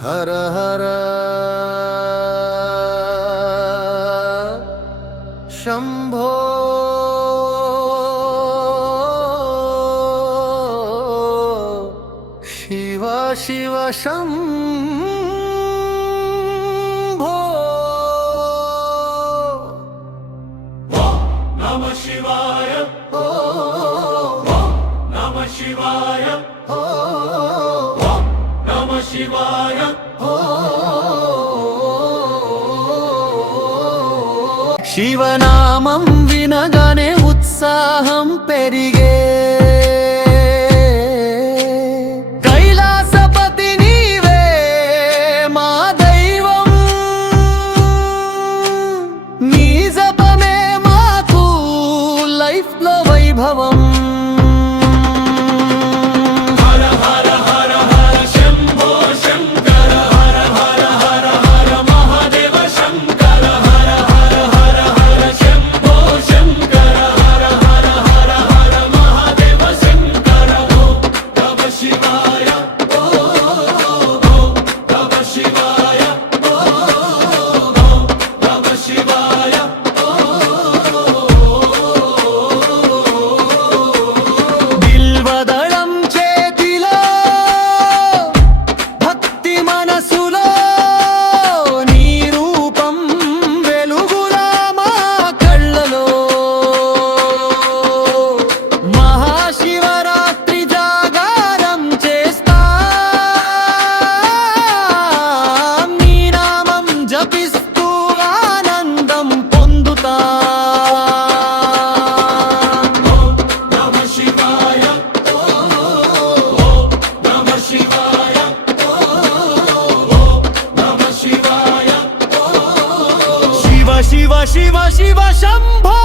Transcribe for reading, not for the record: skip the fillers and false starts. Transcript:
హర హర శంభో శివ శివ శంభో నమః శివాయ నమః శివాయ నమః శివాయ శివనామం వినగానే ఉత్సాహం పెరిగే కైలాసపతి నీవే మా దైవం నీ జపమే మాకు లైఫ్ లో వైభవం శివ శివ శివ శంభో